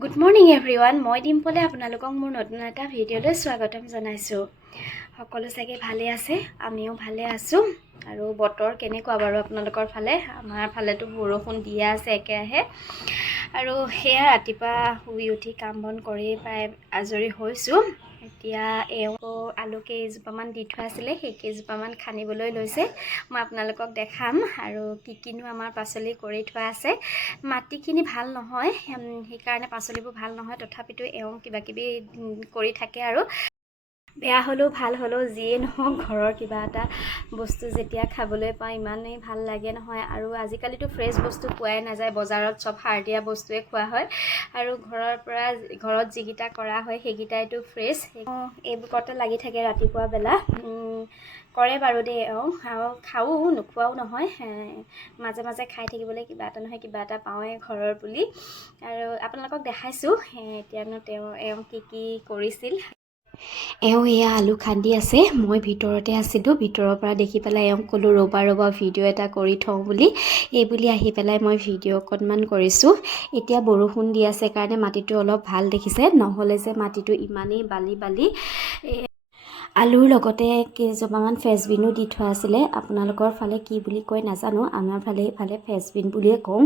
Good morning everyone. মই ডিম্পলে আপোনালোকক মোৰ নতুন এটা ভিডিঅ'লৈ স্বাগতম জনাইছোঁ। সকলো চাগে ভালে আছে, আমিও ভালে আছোঁ। আৰু বতৰ কেনেকুৱা বাৰু আপোনালোকৰ ফালে? আমাৰ ফালেতো বৰষুণ দিয়া আছে একেৰাহে। আৰু সেয়া ৰাতিপুৱা শুই উঠি কাম বন কৰি প্ৰায় আজৰি হৈছোঁ। এতিয়া আলু কেইজোপামান দি থোৱা আছিলে, সেই কেইজোপামান খান্দিবলৈ লৈছে। মই আপোনালোকক দেখাম আৰু কিনো আমাৰ পাচলি কৰি থোৱা আছে। মাটিখিনি ভাল নহয়, সেইকাৰণে পাচলিবোৰ ভাল নহয়, তথাপিতো কিবা কিবি কৰি থাকে আৰু বেয়া হ'লেও ভাল হ'লেও যিয়ে নহওক ঘৰৰ কিবা এটা বস্তু যেতিয়া খাবলৈ পাওঁ ইমানেই ভাল লাগে নহয়। আৰু আজিকালিতো ফ্ৰেছ বস্তু পোৱাই নাযায়, বজাৰত চব সাৰ দিয়া বস্তুৱে খোৱা হয়। আৰু ঘৰত যিকেইটা কৰা হয় সেইকেইটাইতো ফ্ৰেছ। এইবোৰতে লাগি থাকে ৰাতিপুৱা বেলা। কৰে বাৰু দেই, খাওঁ, নোখোৱাও নহয়। মাজে মাজে খাই থাকিবলৈ কিবা এটা নহয় কিবা এটা পাওঁৱেই ঘৰৰ বুলি। আৰু আপোনালোকক দেখাইছোঁ এতিয়ানো তেওঁ কি কৰিছিল। এয়া আলু খান্দি আছে, মই ভিতৰতে আছিলোঁ। ভিতৰৰ পৰা দেখি পেলাই ক'লোঁ ৰ'বা ভিডিঅ' এটা কৰি থওঁ বুলি। এইবুলি আহি পেলাই মই ভিডিঅ' অকণমান কৰিছোঁ। এতিয়া বৰষুণ দি আছে কাৰণে মাটিটো অলপ ভাল দেখিছে, নহ'লে যে মাটিটো ইমানেই বালি। আলুৰ লগতে কেইজোপামান ফ্ৰেঞ্চবিনো দি থোৱা আছিলে। আপোনালোকৰ ফালে কি বুলি কয় নাজানো, আমাৰ ফালে ফ্ৰেঞ্চবিন বুলিয়ে কওঁ।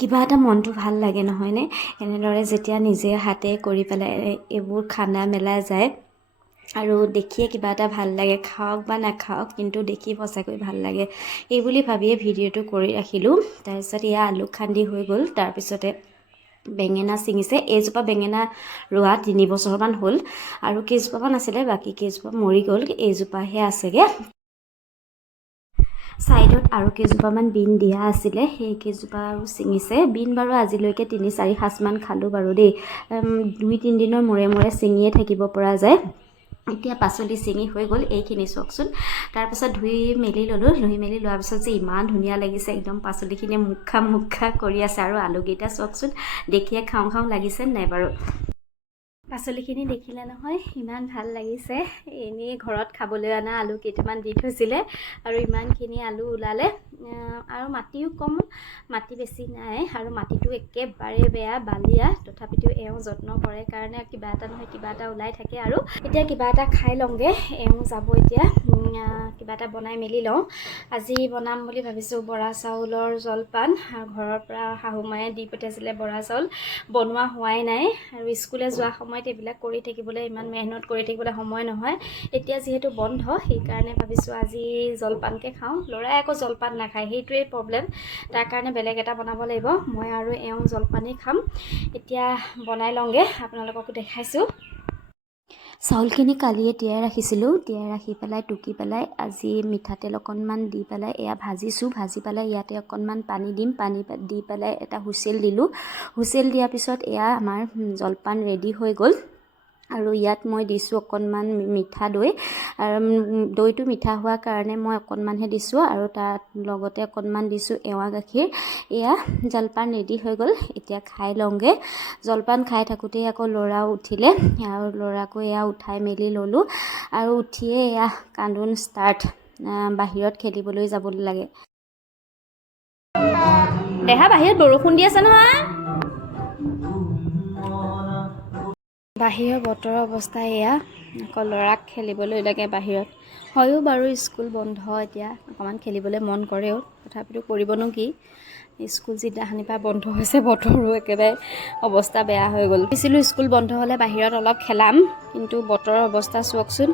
কিবা এটা মনটো ভাল লাগে নহয়নে? এনেদৰে যেতিয়া নিজে হাতে কৰি পেলাই এইবোৰ খানা মেলা যায় আৰু দেখিয়ে কিবা এটা ভাল লাগে, খাওক বা নাখাওক কিন্তু দেখি সঁচাকৈ ভাল লাগে। এই বুলি ভাবিয়ে ভিডিঅ'টো কৰি ৰাখিলোঁ। তাৰপিছত আলু খান্দি হৈ গ'ল। তাৰপিছতে বেঙেনা ছিঙিছে। এইজোপা বেঙেনা ৰোৱা 3 বছৰমান হ'ল আৰু কেইজোপামান আছিলে, বাকী কেইজোপা মৰি গ'ল। এইজোপাহে আছেগে। ছাইডত আৰু কেইজোপামান বিন দিয়া আছিলে, সেই কেইজোপা আৰু ছিঙিছে। বিন বাৰু আজিলৈকে 3-4 সাঁজমান খালোঁ বাৰু দেই। 2-3 দিনৰ মূৰে ছিঙিয়ে থাকিব পৰা যায়। এতিয়া পাচলি ছিঙি হৈ গ'ল, এইখিনি চাওকচোন। তাৰপিছত ধুই মেলি ল'লোঁ। ধুই মেলি লোৱাৰ পিছত যে ইমান ধুনীয়া লাগিছে, একদম পাচলিখিনি মুখ খা কৰি আছে। আৰু আলুকেইটা চাওকচোন, দেখিয়ে খাওঁ লাগিছে নাই বাৰু? পাচলিখিনি দেখিলে নহয় ইমান ভাল লাগিছে। এনেই ঘৰত খাবলৈ অনা আলু কেইটামান দি থৈছিলে আৰু ইমানখিনি আলু ওলালে। আৰু মাটিও কম, মাটি বেছি নাই আৰু মাটিটো একেবাৰে বেয়া বালিয়া। তথাপিতো যত্ন কৰে কাৰণে কিবা এটা নহয় কিবা এটা ওলাই থাকে। আৰু এতিয়া কিবা এটা খাই লওঁগৈ। যাব এতিয়া, কিবা এটা বনাই মেলি লওঁ। আজি বনাম বুলি ভাবিছোঁ বৰা চাউলৰ জলপান। ঘৰৰ পৰা শাহুমায়ে দি পঠিয়াইছিলে বৰা চাউল, বনোৱা হোৱাই নাই। আৰু স্কুলে যোৱা সময়ত এইবিলাক কৰি থাকিবলৈ, ইমান মেহনত কৰি থাকিবলৈ সময় নহয়। এতিয়া যিহেতু বন্ধ, সেইকাৰণে ভাবিছোঁ আজি জলপানকে খাওঁ। ল'ৰাই আকৌ জলপান নাখায়, সেইটোৱেই প্ৰব্লেম। তাৰ কাৰণে বেলেগ এটা বনাব লাগিব। মই আৰু জলপানেই খাম। এতিয়া বনাই লওঁগৈ, আপোনালোককো দেখাইছোঁ। চাউলখিনি কালিয়ে তিয়াই ৰাখিছিলোঁ। তিয়াই ৰাখি পেলাই টুকি পেলাই আজি মিঠাতেল অকণমান দি পেলাই ভাজিছোঁ। ভাজি পেলাই ইয়াতে অকণমান পানী দিম। পানী দি পেলাই এটা হুইচেল দিলোঁ। হুইচেল দিয়াৰ পিছত আমাৰ জলপান ৰেডি হৈ গ'ল। আৰু ইয়াত মই দিছোঁ অকণমান মিঠা দৈ। আৰু দৈটো মিঠা হোৱাৰ কাৰণে মই অকণমানহে দিছোঁ। আৰু তাত লগতে অকণমান দিছোঁ এৱা গাখীৰ। জলপান ৰেডি হৈ গ'ল। এতিয়া খাই লওঁগৈ। জলপান খাই থাকোঁতেই আকৌ ল'ৰাও উঠিলে আৰু ল'ৰাকো উঠাই মেলি ল'লোঁ। আৰু উঠিয়ে কান্দোন ষ্টাৰ্ট। বাহিৰত খেলিবলৈ যাবলৈ লাগে। দেহা বাহিৰত বৰষুণ দি আছে নহয়। বাহিৰৰ বতৰৰ অৱস্থা আকৌ ল'ৰাক খেলিবলৈ লাগে বাহিৰত। হয়ো বাৰু স্কুল বন্ধ, এতিয়া অকণমান খেলিবলৈ মন কৰেও, তথাপিতো কৰিবনো কি। স্কুল যিদিনাখনিৰ পৰা বন্ধ হৈছে, বতৰো একেবাৰে অৱস্থা বেয়া হৈ গ'ল। ভাবিছিলোঁ স্কুল বন্ধ হ'লে বাহিৰত অলপ খেলাম, কিন্তু বতৰৰ অৱস্থা চাওকচোন।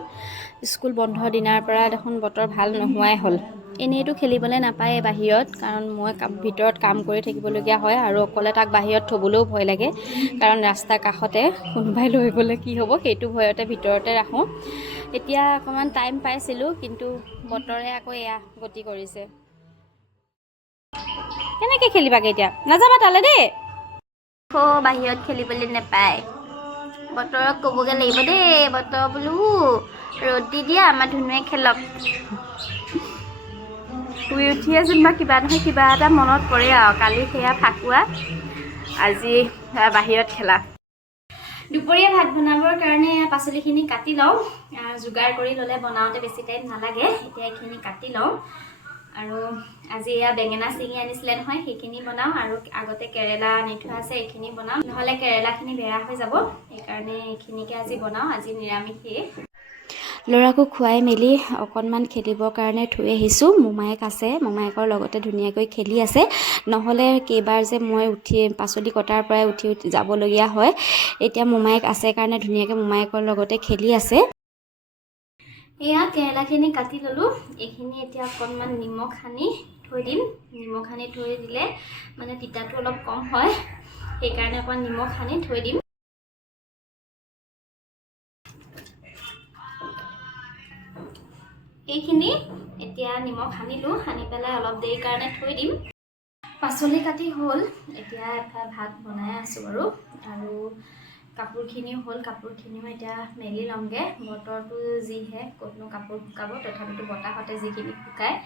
স্কুল বন্ধ দিনাৰ পৰা দেখোন বতৰ ভাল নোহোৱাই হ'ল। এনেইতো খেলিবলৈ নাপায়ে বাহিৰত, কাৰণ মই ভিতৰত কাম কৰি থাকিবলগীয়া হয়। আৰু অকলে তাক বাহিৰত থ'বলৈও ভয় লাগে, কাৰণ ৰাস্তাৰ কাষতে কোনোবাই লৈ গ'লে কি হ'ব, সেইটো ভয়তে ভিতৰতে ৰাখোঁ। এতিয়া অকণমান টাইম পাইছিলোঁ, কিন্তু বতৰে আকৌ গতি কৰিছে। কেনেকৈ খেলিবাগে এতিয়া? নাযাবা তালৈ দেই। বাহিৰত খেলিবলৈ নাপায়। বতৰক ক'বগৈ লাগিব দেই, বতৰ বোলো ৰ'দ দি দিয়া, আমাৰ ধুনুৱে খেলক। শুই উঠিয়ে যেনিবা কিবা নহয় কিবা এটা মনত পৰে আৰু। কালি সেয়া ফাকুৱা, আজি বাহিৰত খেলা। দুপৰীয়া ভাত বনাবৰ কাৰণে পাচলিখিনি কাটি লওঁ। যোগাৰ কৰি ল'লে বনাওঁতে বেছি টাইম নালাগে। এতিয়া এইখিনি কাটি লওঁ। আৰু আজি এয়া বেঙেনা চিঙি আনিছিলে নহয়, সেইখিনি বনাওঁ। আৰু আগতে কেৰেলা আনি থোৱা আছে, এইখিনি বনাওঁ, নহ'লে কেৰেলাখিনি বেয়া হৈ যাব। সেইকাৰণে এইখিনিকে আজি বনাওঁ। আজি নিৰামিষেই। ল'ৰাকো খুৱাই মেলি অকণমান খেলিবৰ কাৰণে থৈ আহিছোঁ। মোমায়েক আছে, মোমায়েকৰ লগতে ধুনীয়াকৈ খেলি আছে। নহ'লে কেইবাৰ যে মই পাচলি কটাৰ পৰাই উঠি যাবলগীয়া হয়। এতিয়া মোমায়েক আছে কাৰণে ধুনীয়াকৈ মোমায়েকৰ লগতে খেলি আছে। এয়া কেৰেলাখিনি কাটি ল'লোঁ। এইখিনি এতিয়া অকণমান নিমখ সানি থৈ দিম। নিমখ সানি থৈ দিলে মানে তিতাটো অলপ কম হয়, সেইকাৰণে অকণমান নিমখ সানি থৈ দিম। এইখিনি এতিয়া নিমখ সানিলোঁ, সানি পেলাই অলপ দেৰিৰ কাৰণে থৈ দিম। পাচলি কাটি হ'ল, এতিয়া এফাল ভাত বনাই আছোঁ বাৰু। আৰু কাপোৰখিনিও হ'ল, কাপোৰখিনিও এতিয়া মেলি ল'মগৈ। বতৰটো যিহে ক'তনো কাপোৰ শুকাব, তথাপিতো বতাহতে যিখিনি শুকায়।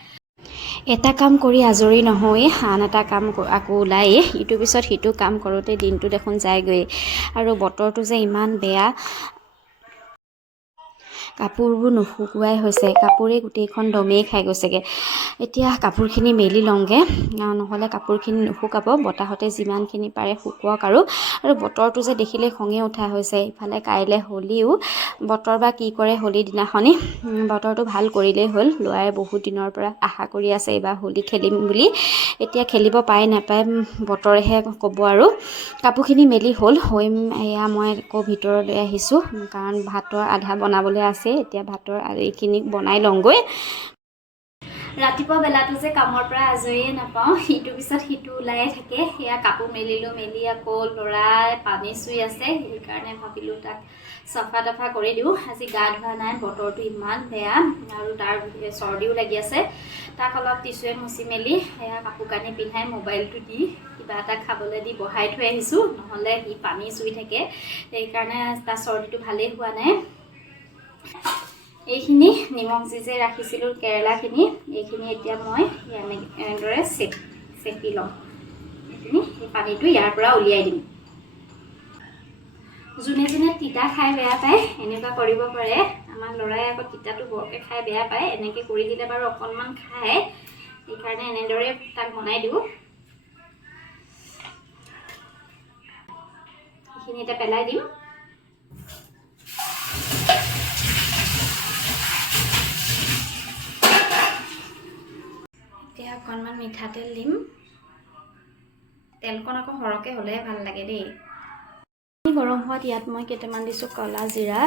এটা কাম কৰি আজৰি নহয়েই, আন এটা কাম আকৌ ওলায়েই। ইটোৰ পিছত সিটো কাম কৰোঁতে দিনটো দেখোন যায়গৈ। আৰু বতৰটো যে ইমান বেয়া, কাপোৰবোৰ নুশুকুৱাই হৈছে, কাপোৰেই গোটেইখন দমেই খাই গৈছেগৈ। এতিয়া কাপোৰখিনি মেলি লওঁগৈ, নহ'লে কাপোৰখিনি নুশুকাব। বতাহতে যিমানখিনি পাৰে শুকুৱাওক। আৰু বতৰটো যে দেখিলে খঙে উঠা হৈছে। ইফালে কাইলৈ হোলীও, বতৰ বা কি কৰে হোলীৰ দিনাখনি। বতৰটো ভাল কৰিলেই হ'ল। ল'ৰাই বহুত দিনৰ পৰা আশা কৰি আছে এইবাৰ হোলী খেলিম বুলি। এতিয়া খেলিব পায় নাপায় বতৰেহে ক'ব। আৰু কাপোৰখিনি মেলি হ'ল, এয়া মই আকৌ ভিতৰলৈ আহিছোঁ, কাৰণ ভাতৰ আধা বনাবলৈ আছে। এতিয়া ভাতৰ এইখিনি বনাই লওঁগৈ। ৰাতিপুৱা বেলাটো যে কামৰ পৰা আজৰিয়ে নাপাওঁ, ইটোৰ পিছত সিটো ওলায়ে থাকে। সেয়া কাপোৰ মেলিলোঁ, মেলি আকৌ ল'ৰাই পানী চুই আছে, সেইকাৰণে ভাবিলোঁ তাক চফা তফা কৰি দিওঁ। আজি গা ধোৱা নাই, বতৰটো ইমান বেয়া, আৰু তাৰ চৰ্দিও লাগি আছে। তাক অলপ টিচুৱে মুচি মেলি সেয়া কাপোৰ কানি পিন্ধাই মোবাইলটো দি কিবা এটা খাবলৈ দি বহাই থৈ আহিছোঁ। নহ'লে সি পানী চুই থাকে, সেইকাৰণে তাৰ চৰ্দিটো ভালেই হোৱা নাই। এইখিনি নিমখ যে ৰাখিছিলোঁ কেৰেলাখিনি, এইখিনি এতিয়া মই এনেদৰে চেপি লওঁ। এইখিনি সেই পানীটো ইয়াৰ পৰা উলিয়াই দিম। যোনে যোনে তিতা খাই বেয়া পায় এনেকুৱা কৰিব পাৰে। আমাৰ ল'ৰাই আকৌ তিতাটো বৰকৈ খাই বেয়া পায়। এনেকৈ কৰি দিলে বাৰু অকণমান খায়, সেইকাৰণে এনেদৰে তাক বনাই দিওঁ। এইখিনি এতিয়া পেলাই দিম। এতিয়া অকণমান মিঠাতেল দিম। তেলকণ আকৌ সৰহকৈ হ'লেহে ভাল লাগে দেই। গৰম হোৱাত ইয়াত মই কেইটামান দিছোঁ ক'লা জিৰা,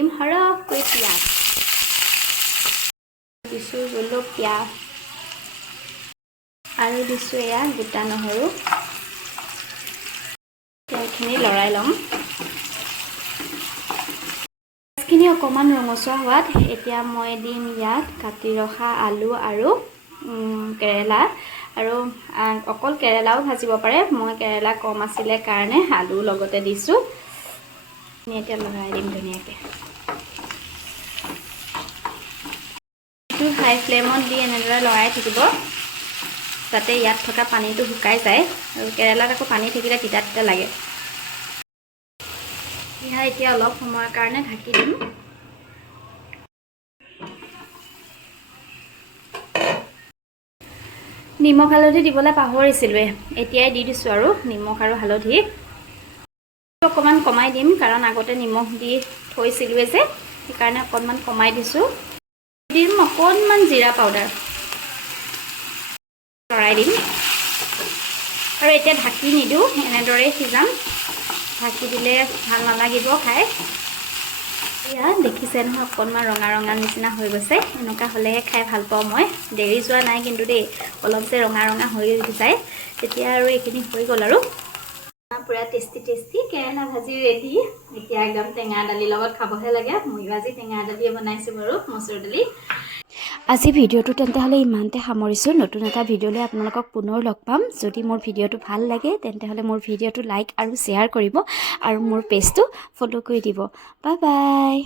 সৰহকৈ পিঁয়াজ দিছোঁ, জলকীয়া আৰু দিছোঁ এয়া গোটা নহৰু। তেলখিনি লৰাই ল'ম। মাছখিনি অকণমান ৰঙচুৱা হোৱাত এতিয়া মই দিম ইয়াত কাটি ৰখা আলু আৰু কেৰেলা। আৰু অকল কেৰেলাও ভাজিব পাৰে, মই কেৰেলা কম আছিলে কাৰণে আলু লগতে দিছোঁ। এতিয়া লৰাই দিম ধুনীয়াকৈ। হাই ফ্লেমত দি এনেদৰে লৰাই থাকিব, যাতে ইয়াত থকা পানীটো শুকাই যায়। আৰু কেৰেলাত আকৌ পানী থাকিলে তিতা তিতা লাগে। এয়া এতিয়া অলপ সময়ৰ কাৰণে ঢাকি দিম। নিমখ হালধি দিবলৈ পাহৰিছিলোঁৱে, এতিয়াই দি দিছোঁ আৰু নিমখ আৰু হালধি। অকণমান কমাই দিম, কাৰণ আগতে নিমখ দি থৈছিলোঁৱে যে, সেইকাৰণে অকণমান কমাই দিছোঁ। দিম অকণমান জিৰা পাউডাৰ, লৰাই দিম। আৰু এতিয়া ঢাকি নিদিওঁ, এনেদৰেই সিজাম। ঢাকি দিলে ভাল নালাগিব খাই। এয়া দেখিছে নহয়, অকণমান ৰঙা ৰঙা নিচিনা হৈ গৈছে। এনেকুৱা হ'লেহে খাই ভাল পাওঁ মই। দেৰি যোৱা নাই কিন্তু দেই, অলপ যে ৰঙা ৰঙা হৈ যায়, তেতিয়া আৰু এইখিনি হৈ গ'ল। আৰু পুৰা টেষ্টি টেষ্টি কেৰেলা ভাজি ৰেডি। এতিয়া একদম টেঙা দালিৰ লগত খাবহে লাগে। ময়ো আজি টেঙা দালিয়ে বনাইছোঁ বাৰু, মচুৰ দালি। আজি ভিডিঅ'টো তেন্তে হ'লে ইমানতে সামৰিছোঁ। নতুন এটা ভিডিঅ' লৈ আপোনালোকক পুনৰ লগ পাম। যদি মোৰ ভিডিঅ'টো ভাল লাগে তেন্তে হ'লে মোৰ ভিডিঅ'টো লাইক আৰু শ্বেয়াৰ কৰিব, আৰু মোৰ পেজটো ফ'ল' কৰি দিব। Bye bye.